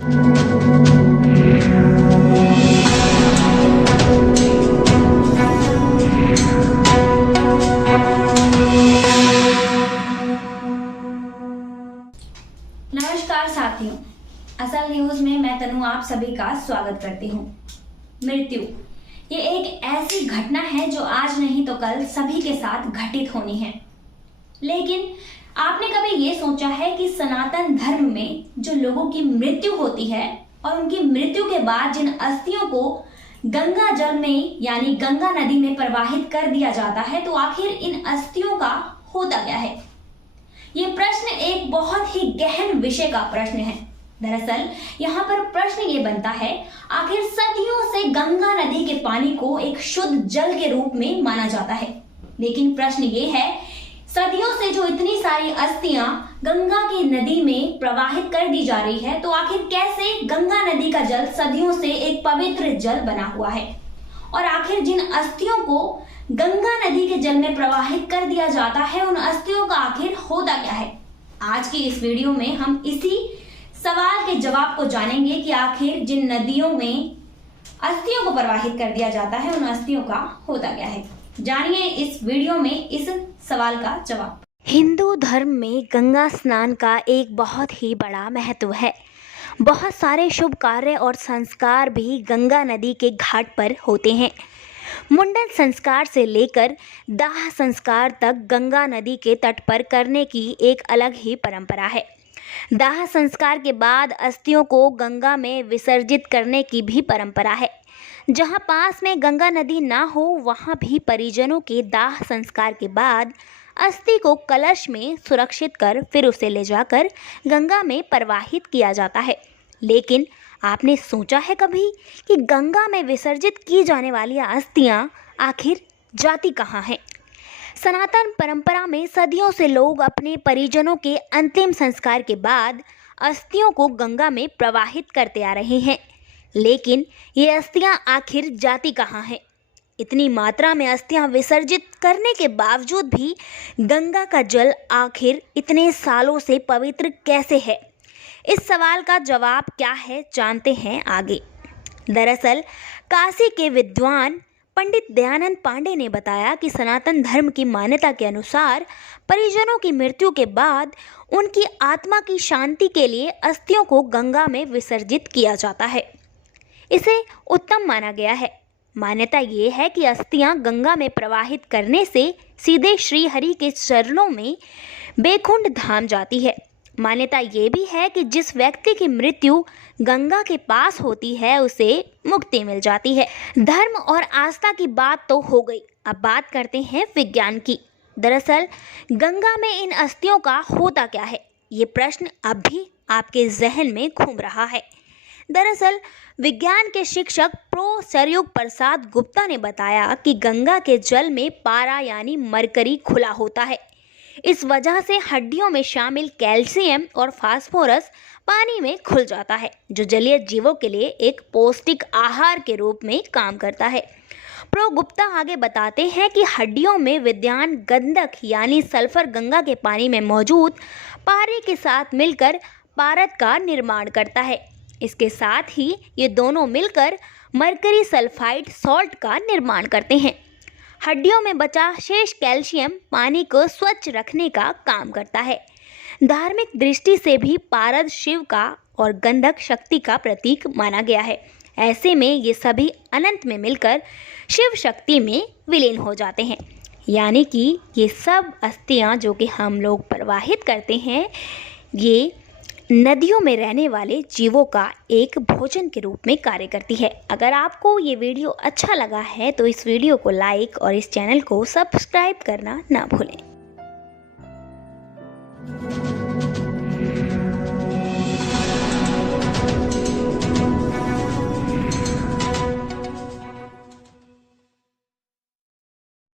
नमस्कार साथियों, असल न्यूज में मैं तनु आप सभी का स्वागत करती हूँ। मृत्यु ये एक ऐसी घटना है जो आज नहीं तो कल सभी के साथ घटित होनी है। लेकिन आपने कभी ये सोचा है कि सनातन धर्म में जो लोगों की मृत्यु होती है और उनकी मृत्यु के बाद जिन अस्थियों को गंगा जल में यानी गंगा नदी में प्रवाहित कर दिया जाता है, तो आखिर इन अस्थियों का होता क्या है? ये प्रश्न एक बहुत ही गहन विषय का प्रश्न है। दरअसल यहाँ पर प्रश्न ये बनता है, आखिर सदियों से गंगा नदी के पानी को एक शुद्ध जल के रूप में माना जाता है। लेकिन प्रश्न ये है, सदियों से जो इतनी सारी अस्थियां गंगा की नदी में प्रवाहित कर दी जा रही है, तो आखिर कैसे गंगा नदी का जल सदियों से एक पवित्र जल बना हुआ है? और आखिर जिन अस्थियों को गंगा नदी के जल में प्रवाहित कर दिया जाता है, उन अस्थियों का आखिर होता क्या है? आज की इस वीडियो में हम इसी सवाल के जवाब को जानेंगे कि आखिर जिन नदियों में अस्थियों को प्रवाहित कर दिया जाता है, उन अस्थियों का होता क्या है। जानिए इस वीडियो में इस सवाल का जवाब। हिंदू धर्म में गंगा स्नान का एक बहुत ही बड़ा महत्व है। बहुत सारे शुभ कार्य और संस्कार भी गंगा नदी के घाट पर होते हैं। मुंडन संस्कार से लेकर दाह संस्कार तक गंगा नदी के तट पर करने की एक अलग ही परंपरा है। दाह संस्कार के बाद अस्थियों को गंगा में विसर्जित करने की भी परंपरा है। जहां पास में गंगा नदी ना हो, वहां भी परिजनों के दाह संस्कार के बाद अस्थि को कलश में सुरक्षित कर फिर उसे ले जाकर गंगा में प्रवाहित किया जाता है। लेकिन आपने सोचा है कभी कि गंगा में विसर्जित की जाने वाली अस्थियां आखिर जाती कहाँ हैं? सनातन परंपरा में सदियों से लोग अपने परिजनों के अंतिम संस्कार के बाद अस्थियों को गंगा में प्रवाहित करते आ रहे हैं। लेकिन ये अस्थियां आखिर जाती कहाँ हैं? इतनी मात्रा में अस्थियां विसर्जित करने के बावजूद भी गंगा का जल आखिर इतने सालों से पवित्र कैसे है? इस सवाल का जवाब क्या है, जानते हैं आगे। दरअसल काशी के विद्वान पंडित दयानंद पांडे ने बताया कि सनातन धर्म की मान्यता के अनुसार परिजनों की मृत्यु के बाद उनकी आत्मा की शांति के लिए अस्थियों को गंगा में विसर्जित किया जाता है। इसे उत्तम माना गया है। मान्यता ये है कि अस्थियां गंगा में प्रवाहित करने से सीधे श्री हरि के चरणों में बैकुंठ धाम जाती है। मान्यता ये भी है कि जिस व्यक्ति की मृत्यु गंगा के पास होती है, उसे मुक्ति मिल जाती है। धर्म और आस्था की बात तो हो गई, अब बात करते हैं विज्ञान की। दरअसल गंगा में इन अस्थियों का होता क्या है, ये प्रश्न अब भी आपके जहन में घूम रहा है। दरअसल विज्ञान के शिक्षक प्रो सरयुग प्रसाद गुप्ता ने बताया कि गंगा के जल में पारा यानी मरकरी खुला होता है। इस वजह से हड्डियों में शामिल कैल्शियम और फास्फोरस पानी में खुल जाता है, जो जलीय जीवों के लिए एक पौष्टिक आहार के रूप में काम करता है। प्रो गुप्ता आगे बताते हैं कि हड्डियों में विद्यमान गंधक यानी सल्फर गंगा के पानी में मौजूद पारे के साथ मिलकर पारद का निर्माण करता है। इसके साथ ही ये दोनों मिलकर मरकरी सल्फाइड सॉल्ट का निर्माण करते हैं। हड्डियों में बचा शेष कैल्शियम पानी को स्वच्छ रखने का काम करता है। धार्मिक दृष्टि से भी पारद शिव का और गंधक शक्ति का प्रतीक माना गया है। ऐसे में ये सभी अनंत में मिलकर शिव शक्ति में विलीन हो जाते हैं। यानी कि ये सब अस्थियां जो कि हम लोग प्रवाहित करते हैं, ये नदियों में रहने वाले जीवों का एक भोजन के रूप में कार्य करती है। अगर आपको ये वीडियो अच्छा लगा है तो इस वीडियो को लाइक और इस चैनल को सब्सक्राइब करना ना भूलें।